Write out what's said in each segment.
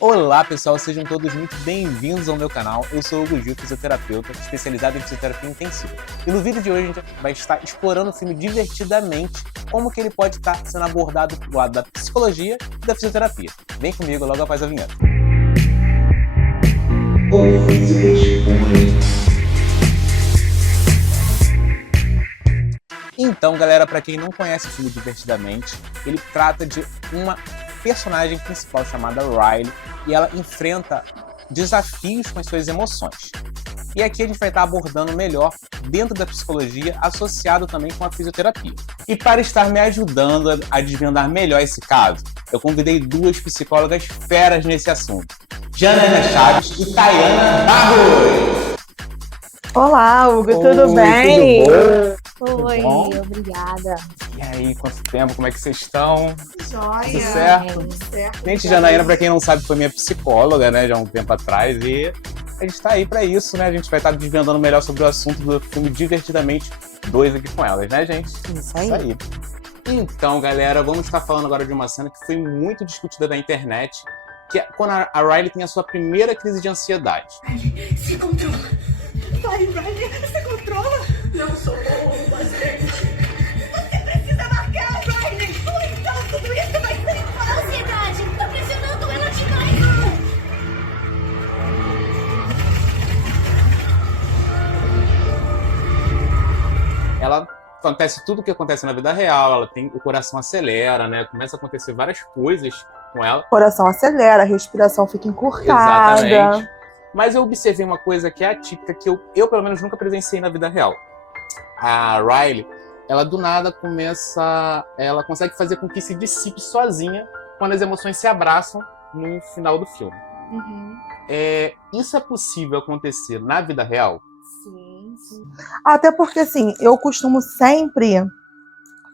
Olá pessoal, sejam todos muito bem-vindos ao meu canal. Eu sou o Hugo Gil, fisioterapeuta, especializado em fisioterapia intensiva. E no vídeo de hoje a gente vai estar explorando o filme divertidamente, como que ele pode estar sendo abordado do lado da psicologia e da fisioterapia. Vem comigo logo após a vinheta. Então, galera, para quem não conhece o filme Divertidamente, ele trata de uma personagem principal chamada Riley e ela enfrenta desafios com as suas emoções. E aqui a gente vai estar abordando melhor dentro da psicologia, associado também com a fisioterapia. E para estar me ajudando a desvendar melhor esse caso, eu convidei duas psicólogas feras nesse assunto, Janaína Chaves e Tayana Barros. Olá, Hugo, tudo bem? Tudo bom? Oi, bom? obrigada. E aí, quanto tempo? Como é que vocês estão? Joia. Tudo certo? Tudo certo. Gente, Janaína, pra quem não sabe, foi minha psicóloga, né, já há um tempo atrás, e a gente tá aí pra isso, né? A gente vai estar desvendando melhor sobre o assunto do filme Divertidamente 2 aqui com elas, né, gente? Isso aí. Então, galera, vamos estar falando agora de uma cena que foi muito discutida na internet, que é quando a Riley tem a sua primeira crise de ansiedade. Se controla. Vai, Riley, se controla. Não sou bom, bastante. Você precisa marcar, Riley. Ou então tudo isso vai ser igual. Ansiedade, tá pressionando ela demais. Ela acontece tudo o que acontece na vida real, ela tem o coração acelera, né? Começa a acontecer várias coisas com ela. O coração acelera, a respiração fica encurtada. Exatamente. Mas eu observei uma coisa que é atípica, que eu pelo menos nunca presenciei na vida real. A Riley, ela do nada ela consegue fazer com que se dissipe sozinha quando as emoções se abraçam no final do filme. Isso é possível acontecer na vida real? Sim. Até porque, assim, eu costumo sempre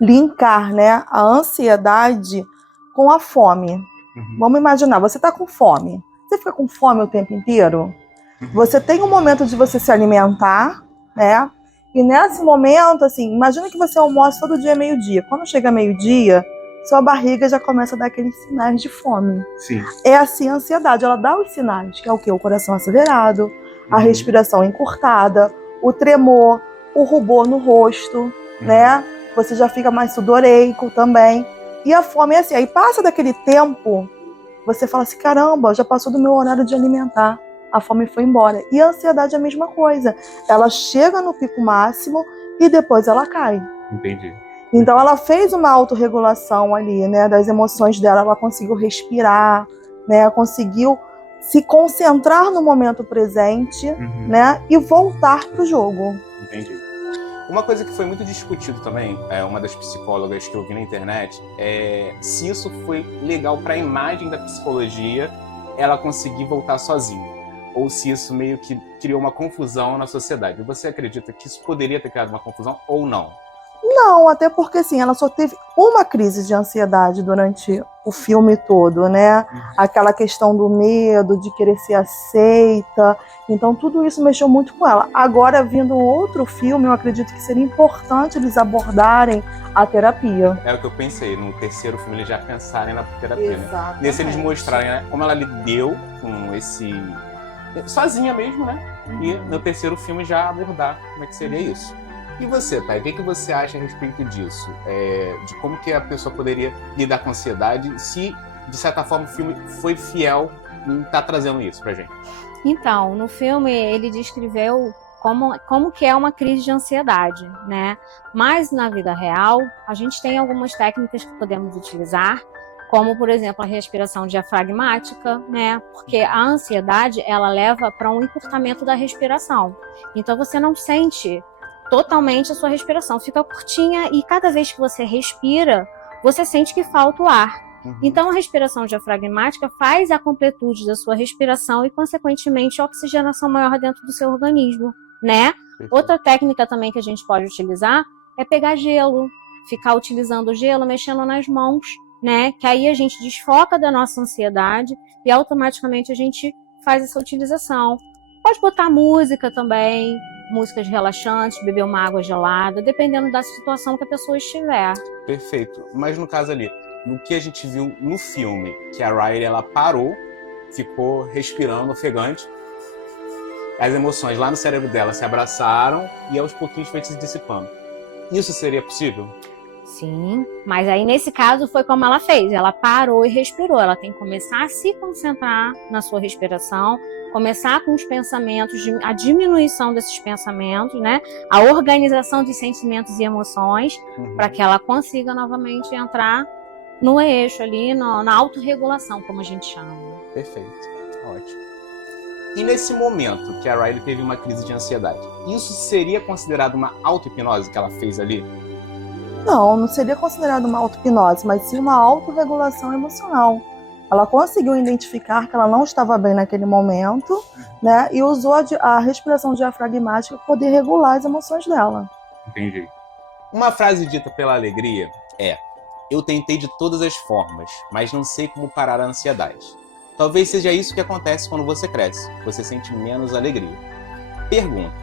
linkar, né, a ansiedade com a fome. Vamos imaginar, você tá com fome. Você fica com fome o tempo inteiro? Você tem um momento de você se alimentar, né? E nesse momento, assim, imagina que você almoça todo dia meio-dia. Quando chega meio-dia, sua barriga já começa a dar aqueles sinais de fome. Sim. É assim a ansiedade, ela dá os sinais, que é o quê? O coração acelerado, a respiração encurtada, o tremor, o rubor no rosto, né? Você já fica mais sudoreico também. E a fome é assim, aí passa daquele tempo, você fala assim, caramba, já passou do meu horário de alimentar, a fome foi embora. E a ansiedade é a mesma coisa, ela chega no pico máximo e depois ela cai. Entendi. Então ela fez uma autorregulação ali, né, das emoções dela, ela conseguiu respirar, né, conseguiu se concentrar no momento presente, né, e voltar pro jogo. Entendi. Uma coisa que foi muito discutido também, uma das psicólogas que eu vi na internet, é se isso foi legal para a imagem da psicologia, ela conseguir voltar sozinha, ou se isso meio que criou uma confusão na sociedade. Você acredita que isso poderia ter criado uma confusão ou não? Não, até porque assim, ela só teve uma crise de ansiedade durante o filme todo, né? Aquela questão do medo, de querer ser aceita. Então tudo isso mexeu muito com ela. Agora, vindo outro filme, eu acredito que seria importante eles abordarem a terapia. É o que eu pensei, no terceiro filme eles já pensarem na terapia, né? Exatamente. Nesse eles mostrarem, né, como ela lidou com esse... sozinha mesmo, né? E no terceiro filme já abordar como é que seria isso. E você, Thay, o que você acha a respeito disso? De como que a pessoa poderia lidar com a ansiedade se, de certa forma, o filme foi fiel em estar trazendo isso pra gente? Então, no filme ele descreveu como que é uma crise de ansiedade, né? Mas na vida real, a gente tem algumas técnicas que podemos utilizar, como, por exemplo, a respiração diafragmática, né? Porque a ansiedade, ela leva para um encurtamento da respiração. Então, você não sente totalmente a sua respiração, fica curtinha e cada vez que você respira, você sente que falta o ar. Então a respiração diafragmática faz a completude da sua respiração e, consequentemente, a oxigenação maior dentro do seu organismo, né? Outra técnica também que a gente pode utilizar é pegar gelo, ficar utilizando gelo, mexendo nas mãos, né? Que aí a gente desfoca da nossa ansiedade e automaticamente a gente faz essa utilização. Pode botar música também, músicas relaxantes, beber uma água gelada, dependendo da situação que a pessoa estiver. Perfeito. Mas no caso ali, no que a gente viu no filme, que a Riley ela parou ficou respirando ofegante. As emoções lá no cérebro dela se abraçaram e aos pouquinhos foi se dissipando. Isso seria possível? Sim, mas aí nesse caso foi como ela fez, ela parou e respirou, ela tem que começar a se concentrar na sua respiração, começar com os pensamentos, a diminuição desses pensamentos, né? A organização de sentimentos e emoções, para que ela consiga novamente entrar no eixo ali, na autorregulação, como a gente chama. Perfeito, ótimo. E nesse momento que a Riley teve uma crise de ansiedade, isso seria considerado uma auto-hipnose que ela fez ali? Não seria considerado uma auto-hipnose, mas sim uma autorregulação emocional. Ela conseguiu identificar que ela não estava bem naquele momento, né, e usou a respiração diafragmática para poder regular as emoções dela. Entendi. Uma frase dita pela alegria é: eu tentei de todas as formas, mas não sei como parar a ansiedade. Talvez seja isso que acontece quando você cresce, você sente menos alegria. Pergunta: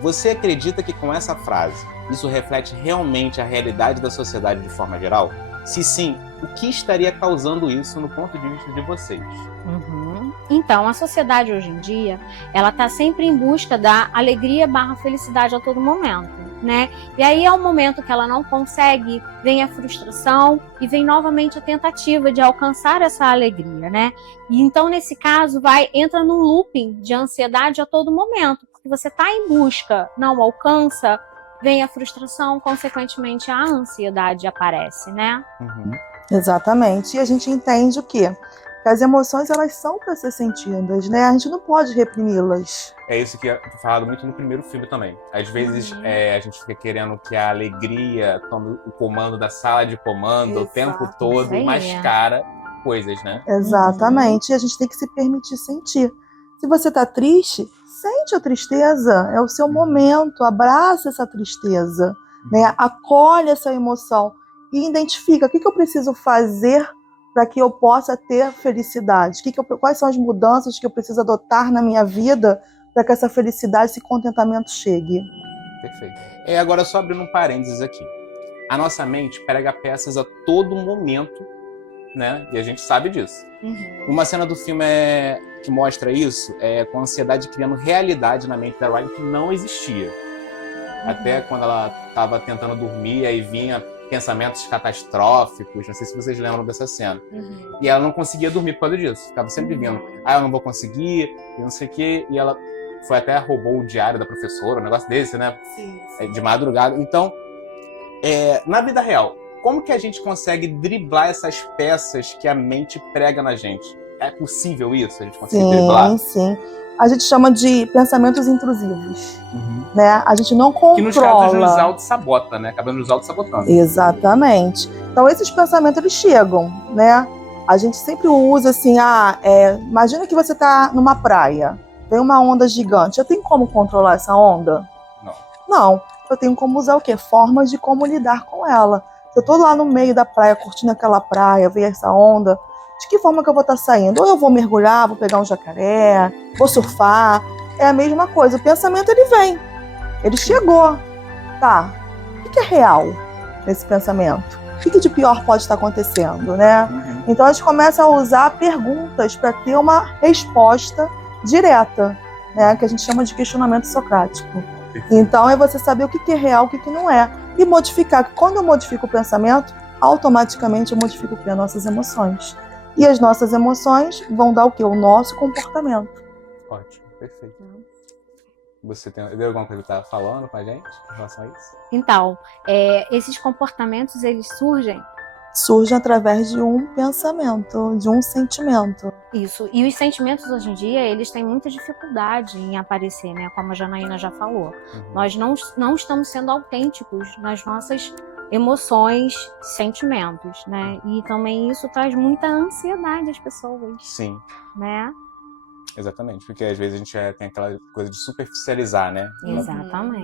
você acredita que com essa frase, isso reflete realmente a realidade da sociedade de forma geral? Se sim, o que estaria causando isso no ponto de vista de vocês? Então, a sociedade hoje em dia, ela está sempre em busca da alegria / felicidade a todo momento, né? E aí é o momento que ela não consegue, vem a frustração e vem novamente a tentativa de alcançar essa alegria, né? E então, nesse caso, entra num looping de ansiedade a todo momento, porque você está em busca, não alcança, vem a frustração, consequentemente a ansiedade aparece, né? Exatamente. E a gente entende o quê? Que as emoções, elas são para ser sentidas, né? A gente não pode reprimi-las. É isso que é falado muito no primeiro filme também. Às vezes a gente fica querendo que a alegria tome o comando da sala de comando o tempo todo e mascara coisas, né? Exatamente. E a gente tem que se permitir sentir. Se você está triste, sente a tristeza. É o seu momento. Abraça essa tristeza, né? Acolhe essa emoção e identifica o que eu preciso fazer para que eu possa ter felicidade. Quais são as mudanças que eu preciso adotar na minha vida para que essa felicidade, esse contentamento chegue. Perfeito. Agora, só abrindo um parênteses aqui. A nossa mente prega peças a todo momento, né? E a gente sabe disso. Uma cena do filme que mostra isso é com a ansiedade criando realidade na mente da Riley que não existia. Até quando ela estava tentando dormir, aí vinha pensamentos catastróficos, não sei se vocês lembram dessa cena. E ela não conseguia dormir por causa disso. Ficava sempre vindo, eu não vou conseguir, e não sei o quê. E ela roubou o diário da professora, um negócio desse, né? Sim. De madrugada. Então, na vida real, como que a gente consegue driblar essas peças que a mente prega na gente? É possível isso? A gente consegue driblar? Sim. A gente chama de pensamentos intrusivos, né? A gente não controla. Que nos casos nos auto-sabota, né? Acabamos nos auto-sabotando. Exatamente. Então, esses pensamentos, eles chegam, né? A gente sempre usa assim, imagina que você está numa praia, vem uma onda gigante. Eu tenho como controlar essa onda? Não. Eu tenho como usar o quê? Formas de como lidar com ela. Se eu estou lá no meio da praia, curtindo aquela praia, ver essa onda, de que forma que eu vou estar saindo? Ou eu vou mergulhar, vou pegar um jacaré, vou surfar. É a mesma coisa. O pensamento, ele vem. Ele chegou. Tá. O que é real nesse pensamento? O que de pior pode estar acontecendo, né? Então, a gente começa a usar perguntas para ter uma resposta direta, né? Que a gente chama de questionamento socrático. Então, é você saber o que é real, o que não é. E modificar. Quando eu modifico o pensamento, automaticamente eu modifico o quê? As nossas emoções. E as nossas emoções vão dar o quê? O nosso comportamento. Ótimo, perfeito. Você tem alguma coisa que está falando com a gente em relação a isso? Então, esses comportamentos, eles surgem Através de um pensamento, de um sentimento. Isso. E os sentimentos hoje em dia, eles têm muita dificuldade em aparecer, né? Como a Janaína já falou. Nós não estamos sendo autênticos nas nossas emoções, sentimentos, né? E também isso traz muita ansiedade às pessoas. Sim. Né? Exatamente, porque às vezes a gente tem aquela coisa de superficializar, né? Exatamente.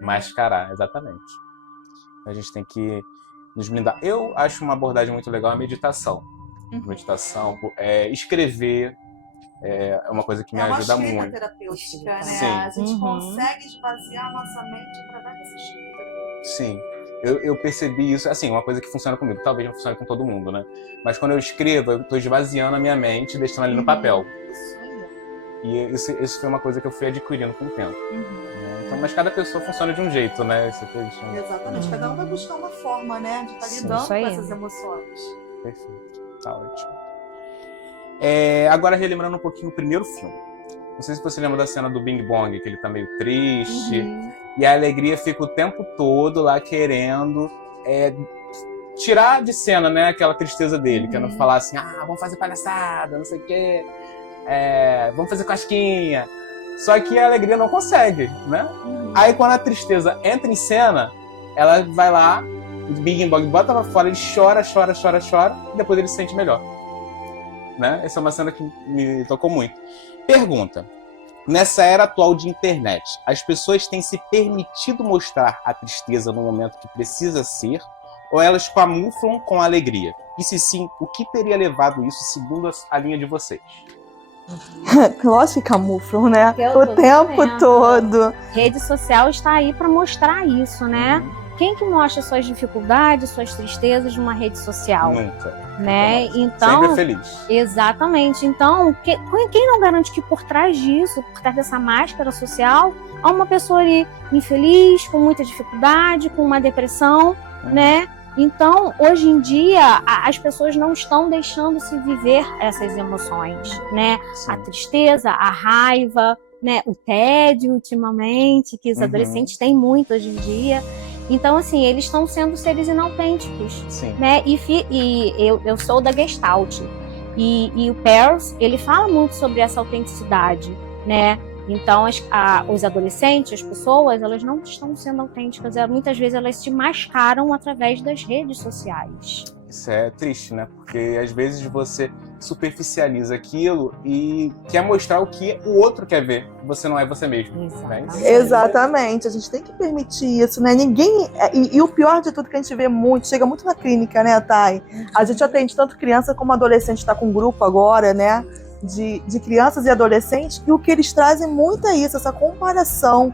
Mascarar, exatamente. A gente tem que nos blindar. Eu acho uma abordagem muito legal a meditação. Meditação, escrever é uma coisa que me ajuda muito. É uma escrita terapêutica, né? Sim. A gente consegue esvaziar a nossa mente através dessa escrita. Sim. Eu percebi isso, assim, uma coisa que funciona comigo, talvez não funcione com todo mundo, né? Mas quando eu escrevo, eu tô esvaziando a minha mente, deixando ali no papel. E isso foi uma coisa que eu fui adquirindo com o tempo. Né? Então, mas cada pessoa funciona de um jeito, né? Exatamente, cada um vai buscar uma forma, né, de estar lidando com essas emoções. Perfeito, tá ótimo. Agora, relembrando um pouquinho o primeiro filme. Não sei se você lembra da cena do Bing Bong, que ele tá meio triste. E a alegria fica o tempo todo lá querendo tirar de cena, né, aquela tristeza dele. Querendo falar assim, vamos fazer palhaçada, não sei o quê. Vamos fazer casquinha. Só que a alegria não consegue, né? Aí quando a tristeza entra em cena, ela vai lá, o Bing Bong bota pra fora, ele chora, e depois ele se sente melhor. Né? Essa é uma cena que me tocou muito. Pergunta: nessa era atual de internet, as pessoas têm se permitido mostrar a tristeza no momento que precisa ser, ou elas camuflam com a alegria? E se sim, o que teria levado isso segundo a linha de vocês? Lógico que camuflam, né? O tempo todo. Rede social está aí para mostrar isso, né? Quem que mostra suas dificuldades, suas tristezas numa rede social? Nunca. Né? Então, sempre feliz. Exatamente. Então, quem não garante que por trás disso, por trás dessa máscara social, há uma pessoa ali infeliz, com muita dificuldade, com uma depressão, né? Então, hoje em dia, as pessoas não estão deixando-se viver essas emoções, né? Sim. A tristeza, a raiva, né? O tédio, ultimamente, que os adolescentes têm muito hoje em dia. Então, assim, eles estão sendo seres inautênticos, né? E eu sou da Gestalt. E o Peirce, ele fala muito sobre essa autenticidade, né? Então, os adolescentes, as pessoas, elas não estão sendo autênticas. Muitas vezes elas se mascaram através das redes sociais. Isso é triste, né? Porque às vezes você superficializa aquilo e quer mostrar o que o outro quer ver. Você não é você mesmo. Exatamente. Né? Exatamente. A gente tem que permitir isso, né? Ninguém... E o pior de tudo que a gente vê muito, chega muito na clínica, né, Thay? A gente atende tanto criança como adolescente, está com um grupo agora, né? De crianças e adolescentes, e o que eles trazem muito é isso, essa comparação.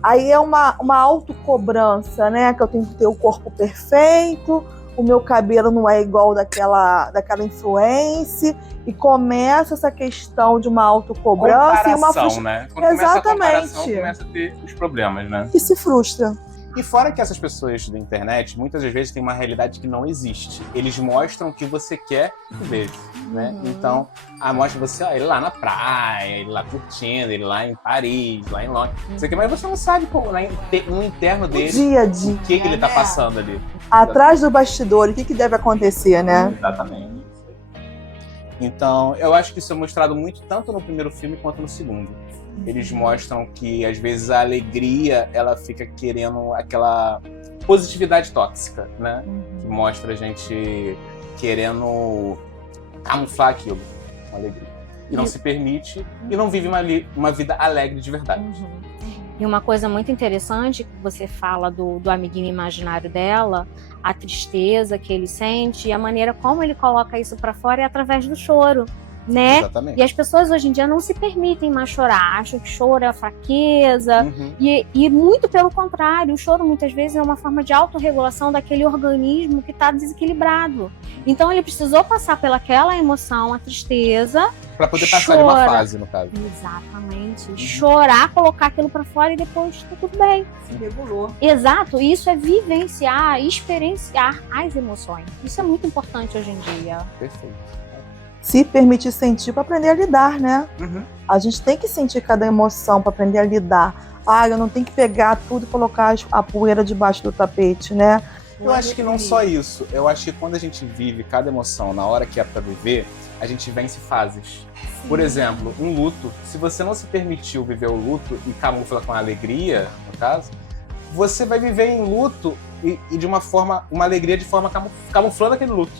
Aí é uma autocobrança, né? Que eu tenho que ter o corpo perfeito, o meu cabelo não é igual daquela influência, e começa essa questão de uma autocobrança e uma frustração, né? Quando começa a comparação, começa a ter os problemas, né? E se frustra. E fora que essas pessoas da internet, muitas das vezes, têm uma realidade que não existe. Eles mostram o que você quer ver, né? Então, mostra você, ele lá na praia, ele lá curtindo, ele lá em Paris, lá em Londres. Mas você não sabe como, no interno dele, dia a dia, o que ele tá passando ali. Atrás do bastidor, o que deve acontecer, né? Exatamente. Então, eu acho que isso é mostrado muito tanto no primeiro filme quanto no segundo. Eles mostram que, às vezes, a alegria, ela fica querendo aquela positividade tóxica, né? Que mostra a gente querendo camuflar aquilo com alegria. E não se permite e não vive uma vida alegre de verdade. E uma coisa muito interessante que você fala do amiguinho imaginário dela, a tristeza que ele sente e a maneira como ele coloca isso para fora é através do choro, né? Exatamente. E as pessoas hoje em dia não se permitem mais chorar, acham que choro é fraqueza, e muito pelo contrário, o choro muitas vezes é uma forma de autorregulação daquele organismo que está desequilibrado. Então ele precisou passar pelaquela emoção, a tristeza, para poder passar de uma fase, no caso. Exatamente. Chorar, colocar aquilo para fora e depois tá tudo bem. Se regulou. Exato. Isso é vivenciar, experienciar as emoções. Isso é muito importante hoje em dia. Perfeito. Se permitir sentir para aprender a lidar, né? A gente tem que sentir cada emoção para aprender a lidar. Eu não tenho que pegar tudo e colocar a poeira debaixo do tapete, né? Eu acho que não só isso. Eu acho que quando a gente vive cada emoção na hora que é para viver, a gente vence fases. Por exemplo, um luto. Se você não se permitiu viver o luto e camufla com a alegria, no caso, você vai viver em luto e de uma alegria de forma camuflando aquele luto.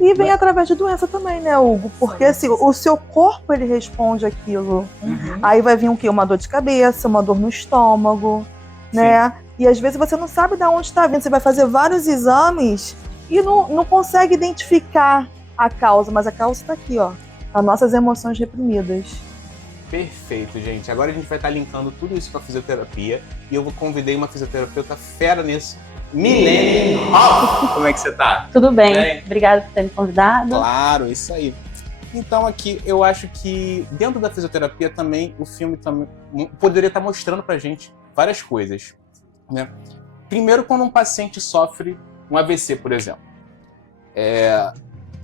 E vem através de doença também, né, Hugo? Porque assim, o seu corpo, ele responde aquilo. Aí vai vir o quê? Uma dor de cabeça, uma dor no estômago, né? E às vezes você não sabe de onde está vindo. Você vai fazer vários exames e não consegue identificar a causa. Mas a causa está aqui, ó. As nossas emoções reprimidas. Perfeito, gente. Agora a gente vai estar linkando tudo isso com a fisioterapia e eu convidei uma fisioterapeuta fera nisso, Milene Hoff. Como é que você tá? Tudo bem. Obrigada por ter me convidado. Claro, isso aí. Então aqui eu acho que dentro da fisioterapia também o filme também poderia estar mostrando pra gente várias coisas, né? Primeiro, quando um paciente sofre um AVC, por exemplo.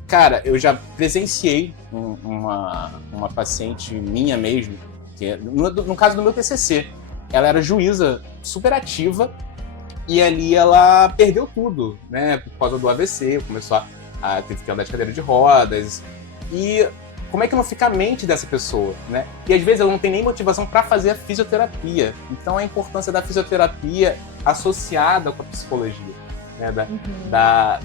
Cara, eu já presenciei uma paciente minha mesmo, que no caso do meu TCC, ela era juíza super ativa e ali ela perdeu tudo, né? Por causa do AVC, começou a teve que andar de cadeira de rodas. E como é que não fica a mente dessa pessoa, né? E às vezes ela não tem nem motivação para fazer a fisioterapia. Então a importância da fisioterapia associada com a psicologia, né? Da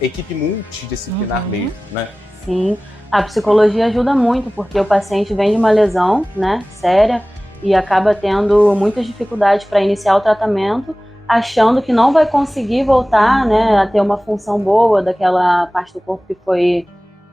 equipe multidisciplinar mesmo, né? Sim, a psicologia ajuda muito, porque o paciente vem de uma lesão, né, séria, e acaba tendo muitas dificuldades para iniciar o tratamento, achando que não vai conseguir voltar, né, a ter uma função boa daquela parte do corpo que foi,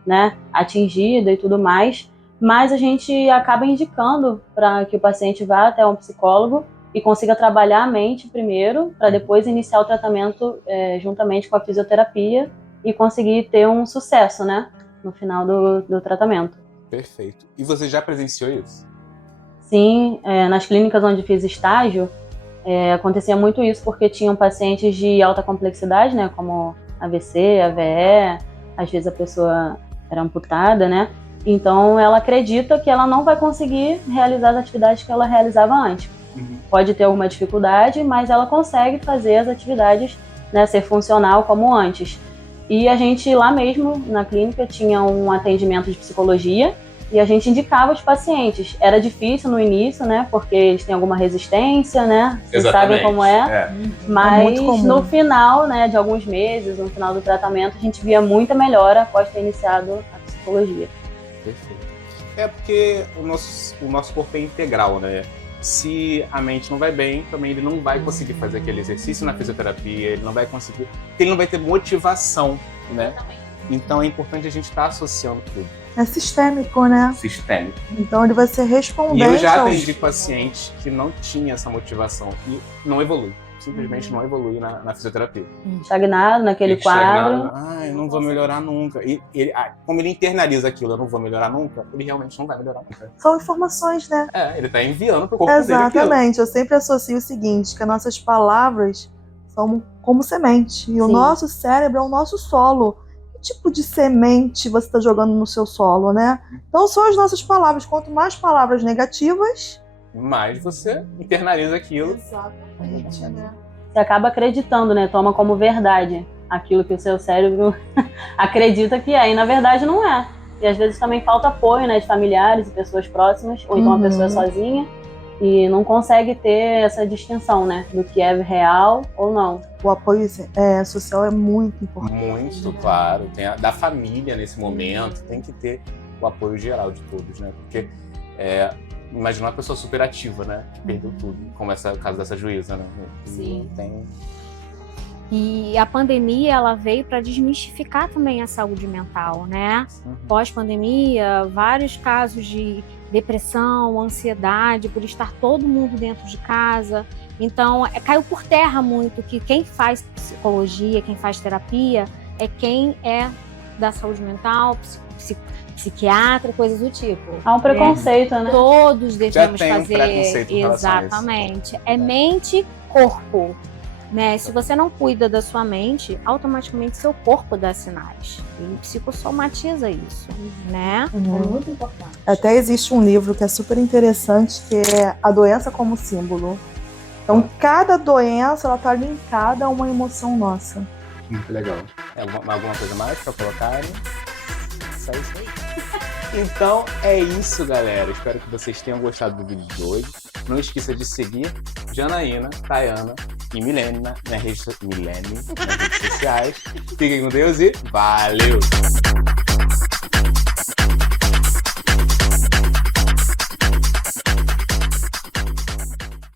né, atingida e tudo mais, mas a gente acaba indicando para que o paciente vá até um psicólogo e consiga trabalhar a mente primeiro, para depois iniciar o tratamento juntamente com a fisioterapia e conseguir ter um sucesso, né, no final do tratamento. Perfeito. E você já presenciou isso? Sim, nas clínicas onde fiz estágio, acontecia muito isso, porque tinham pacientes de alta complexidade, né, como AVC, AVE, às vezes a pessoa era amputada, né? Então ela acredita que ela não vai conseguir realizar as atividades que ela realizava antes. Pode ter alguma dificuldade, mas ela consegue fazer as atividades, né, ser funcional como antes. E a gente lá mesmo, na clínica, tinha um atendimento de psicologia e a gente indicava os pacientes. Era difícil no início, né, porque eles têm alguma resistência, né? Vocês sabem como é. Mas no final, né, de alguns meses, no final do tratamento, a gente via muita melhora após ter iniciado a psicologia. Perfeito. Porque o nosso corpo é integral, né? Se a mente não vai bem, também ele não vai conseguir fazer aquele exercício na fisioterapia, ele não vai conseguir, ele não vai ter motivação, né? Então é importante a gente estar associando tudo. É sistêmico, né? Sistêmico. Então ele vai ser respondente. E eu já atendi paciente que não tinha essa motivação e não evolui. Simplesmente não evolui na fisioterapia. Estagnado naquele quadro. Eu não vou melhorar nunca. E ele, como ele internaliza aquilo, eu não vou melhorar nunca, ele realmente não vai melhorar nunca. São informações, né? Ele tá enviando pro corpo dele aquilo. Exatamente. Eu sempre associo o seguinte, que as nossas palavras são como semente. E o nosso cérebro é o nosso solo. Que tipo de semente você está jogando no seu solo, né? Então são as nossas palavras. Quanto mais palavras negativas, mais você internaliza aquilo. Exatamente, né? Você acaba acreditando, né? Toma como verdade aquilo que o seu cérebro acredita que é, e na verdade não é. E às vezes também falta apoio, né, de familiares e pessoas próximas, ou então a pessoa sozinha, e não consegue ter essa distinção, né, do que é real ou não. O apoio social é muito importante. Muito, claro. Tem da família nesse momento, tem que ter o apoio geral de todos, né? Porque imagina uma pessoa super ativa, né? Que perdeu tudo, como o caso dessa juíza, né? Sim. E a pandemia, ela veio para desmistificar também a saúde mental, né? Pós-pandemia, vários casos de depressão, ansiedade, por estar todo mundo dentro de casa. Então, caiu por terra muito que quem faz psicologia, quem faz terapia, é quem é da saúde mental, psiquiatra, coisas do tipo. Há um preconceito, né? Todos devemos fazer. Preconceito em relação a isso. Exatamente. É mente, corpo. Né? Se você não cuida da sua mente, automaticamente seu corpo dá sinais. E psicossomatiza isso, né? É muito importante. Até existe um livro que é super interessante, que é A Doença como Símbolo. Então, cada doença, ela tá linkada a uma emoção nossa. Muito legal. Alguma coisa mais pra colocar? Só isso aí. Então, é isso, galera. Espero que vocês tenham gostado do vídeo de hoje. Não esqueça de seguir Janaína, Tayana e Milene nas redes sociais. Fiquem com Deus e valeu!